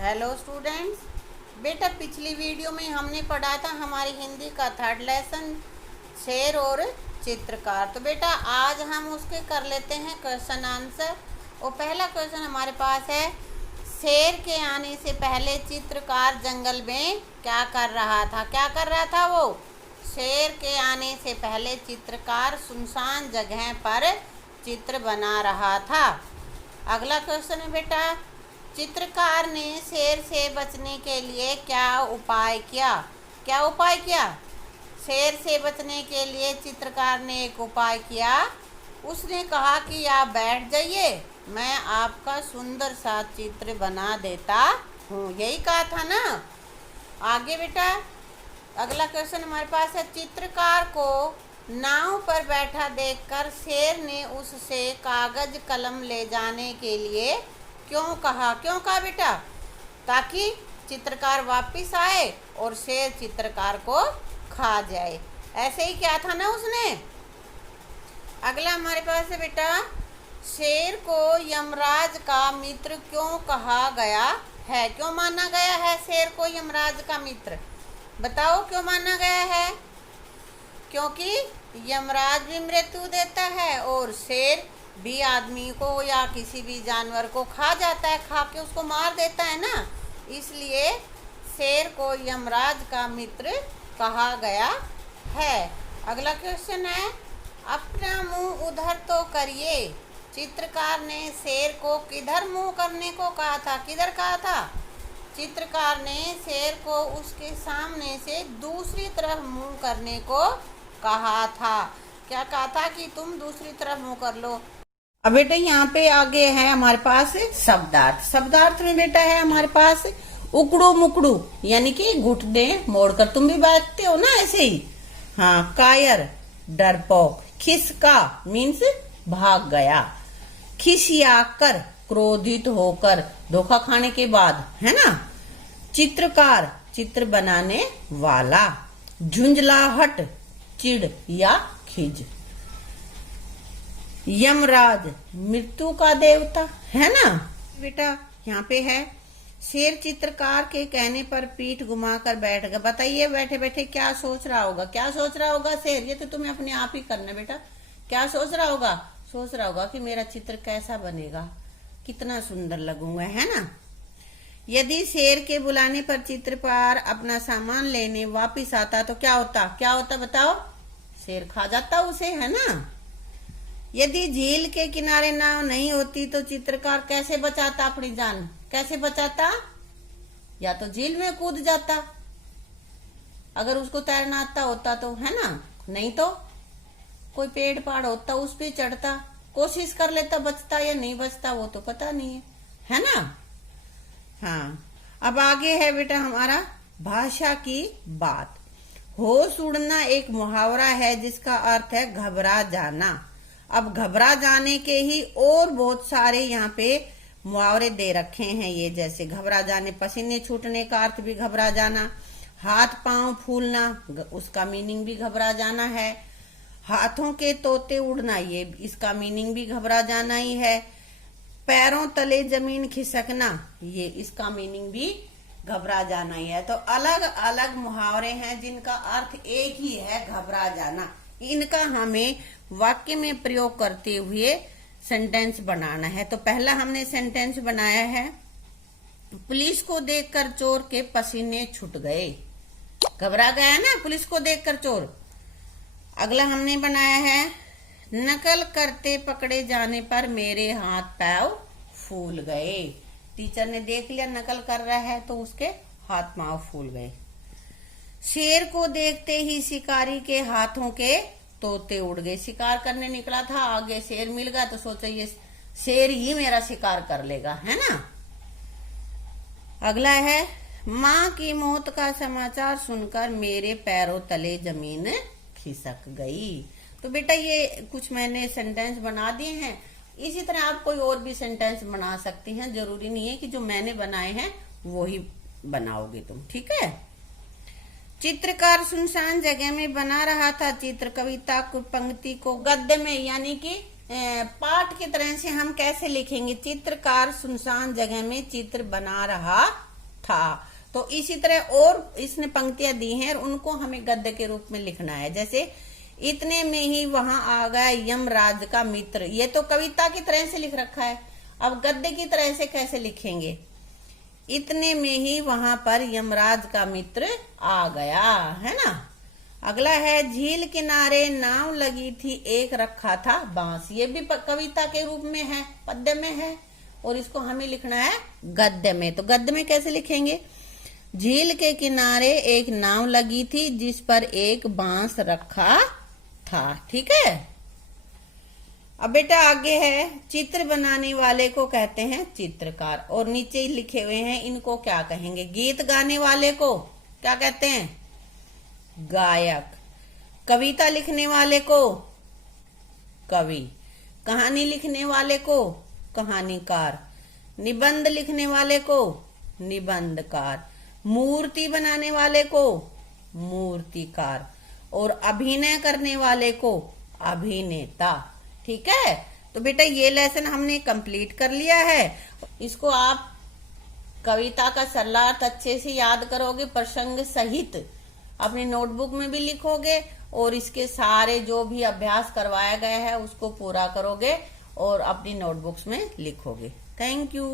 Hello students. बेटा पिछली video में हमने पढ़ा था हमारी हिंदी का थर्ड लेसन शेर और चित्रकार। तो बेटा आज हम उसके कर लेते हैं क्वेश्चन आंसर। और पहला क्वेश्चन हमारे पास है, शेर के आने से पहले चित्रकार जंगल में क्या कर रहा था? क्या कर रहा था वो? शेर के आने से पहले चित्रकार सुनसान जगह पर चित्र बना रहा था। अगला क्वेश्चन है बेटा, चित्रकार ने शेर से बचने के लिए क्या उपाय किया? क्या उपाय किया? शेर से बचने के लिए चित्रकार ने एक उपाय किया। उसने कहा कि आप बैठ जाइए, मैं आपका सुंदर सा चित्र बना देता हूँ। यही कहा था ना। आगे बेटा अगला क्वेश्चन हमारे पास है, चित्रकार को नाव पर बैठा देखकर शेर ने उससे कागज कलम ले जाने के लिए क्यों कहा? क्यों कहा बेटा? ताकि चित्रकार वापस आए और शेर चित्रकार को खा जाए। ऐसे ही क्या था ना उसने। अगला हमारे पास है बेटा, शेर को यमराज का मित्र क्यों कहा गया है? क्यों माना गया है शेर को यमराज का मित्र? बताओ क्यों माना गया है? क्योंकि यमराज भी मृत्यु देता है और शेर भी आदमी को या किसी भी जानवर को खा जाता है, खा के उसको मार देता है ना। इसलिए शेर को यमराज का मित्र कहा गया है। अगला क्वेश्चन है, अपना मुंह उधर तो करिए। चित्रकार ने शेर को किधर मुंह करने को कहा था? किधर कहा था? चित्रकार ने शेर को उसके सामने से दूसरी तरफ मुंह करने को कहा था। क्या कहा था? कि तुम दूसरी तरफ मुंह कर लो। अब बेटा यहाँ पे आगे है हमारे पास शब्दार्थ। शब्दार्थ में बेटा है हमारे पास उकड़ू मुकड़ू, यानी कि घुटने मोड़कर। तुम भी बैठते हो ना ऐसे ही। हाँ, कायर डरपोक। खिसका मीन्स भाग गया। खिसियाकर क्रोधित होकर, धोखा खाने के बाद, है ना। चित्रकार चित्र बनाने वाला। झुंझलाहट चिढ़ या खिज। यमराज मृत्यु का देवता, है ना बेटा। यहाँ पे है, शेर चित्रकार के कहने पर पीठ घुमाकर बैठ गया। बताइए बैठे बैठे क्या सोच रहा होगा? क्या सोच रहा होगा शेर? ये तो तुम्हें अपने आप ही करना बेटा। क्या सोच रहा होगा? सोच रहा होगा कि मेरा चित्र कैसा बनेगा, कितना सुंदर लगूंगा, है ना। यदि शेर के बुलाने पर चित्रकार अपना सामान लेने वापिस आता तो क्या होता? क्या होता बताओ? शेर खा जाता उसे, है ना। यदि झील के किनारे नाव नहीं होती तो चित्रकार कैसे बचाता अपनी जान? कैसे बचाता? या तो झील में कूद जाता, अगर उसको तैरना आता होता तो, है ना। नहीं तो कोई पेड़ पहाड़ होता उस पे चढ़ता, कोशिश कर लेता। बचता या नहीं बचता वो तो पता नहीं है ना। हाँ, अब आगे है बेटा हमारा भाषा की बात। होश उड़ना एक मुहावरा है जिसका अर्थ है घबरा जाना। अब घबरा जाने के ही और बहुत सारे यहाँ पे मुहावरे दे रखे हैं। ये जैसे घबरा जाने, पसीने छूटने का अर्थ भी घबरा जाना। हाथ पांव फूलना, उसका मीनिंग भी घबरा जाना है। हाथों के तोते उड़ना, ये इसका मीनिंग भी घबरा जाना ही है। पैरों तले जमीन खिसकना, ये इसका मीनिंग भी घबरा जाना ही है। तो अलग अलग मुहावरे हैं जिनका अर्थ एक ही है, घबरा जाना। इनका हमें वाक्य में प्रयोग करते हुए सेंटेंस बनाना है। तो पहला हमने सेंटेंस बनाया है, पुलिस को देखकर चोर के पसीने छूट गए। घबरा गया ना पुलिस को देखकर चोर। अगला हमने बनाया है, नकल करते पकड़े जाने पर मेरे हाथ पैर फूल गए। टीचर ने देख लिया नकल कर रहा है तो उसके हाथ पांव फूल गए। शेर को देखते ही शिकारी के हाथों के तोते उड़ गए। शिकार करने निकला था, आगे शेर मिल गया तो सोचा ये शेर ही मेरा शिकार कर लेगा, है ना। अगला है, माँ की मौत का समाचार सुनकर मेरे पैरों तले जमीन खिसक गई। तो बेटा ये कुछ मैंने सेंटेंस बना दिए हैं। इसी तरह आप कोई और भी सेंटेंस बना सकती हैं। जरूरी नहीं है कि जो मैंने बनाए हैं वो ही बनाओगे तुम, ठीक है। चित्रकार सुनसान जगह में बना रहा था चित्र। कविता को पंक्ति को गद्य में, यानी कि पाठ की तरह से हम कैसे लिखेंगे? चित्रकार सुनसान जगह में चित्र बना रहा था। तो इसी तरह और इसने पंक्तियां दी हैं और उनको हमें गद्य के रूप में लिखना है। जैसे इतने में ही वहां आ गया यमराज का मित्र, ये तो कविता की तरह से लिख रखा है। अब गद्य की तरह से कैसे लिखेंगे? इतने में ही वहां पर यमराज का मित्र आ गया, है ना। अगला है झील किनारे नाव लगी थी एक रखा था बांस, ये भी कविता के रूप में है, पद्य में है और इसको हमें लिखना है गद्य में। तो गद्य में कैसे लिखेंगे? झील के किनारे एक नाव लगी थी जिस पर एक बांस रखा था। ठीक है। अब बेटा आगे है, चित्र बनाने वाले को कहते हैं चित्रकार, और नीचे लिखे हुए हैं इनको क्या कहेंगे? गीत गाने वाले को क्या कहते हैं? गायक। कविता लिखने वाले को कवि। कहानी लिखने वाले को कहानीकार। निबंध लिखने वाले को निबंधकार। मूर्ति बनाने वाले को मूर्तिकार और अभिनय करने वाले को अभिनेता। ठीक है। तो बेटा ये लेसन हमने कंप्लीट कर लिया है। इसको आप कविता का सरलार्थ अच्छे से याद करोगे, प्रसंग सहित अपनी नोटबुक में भी लिखोगे और इसके सारे जो भी अभ्यास करवाया गया है उसको पूरा करोगे और अपनी नोटबुक्स में लिखोगे। Thank you.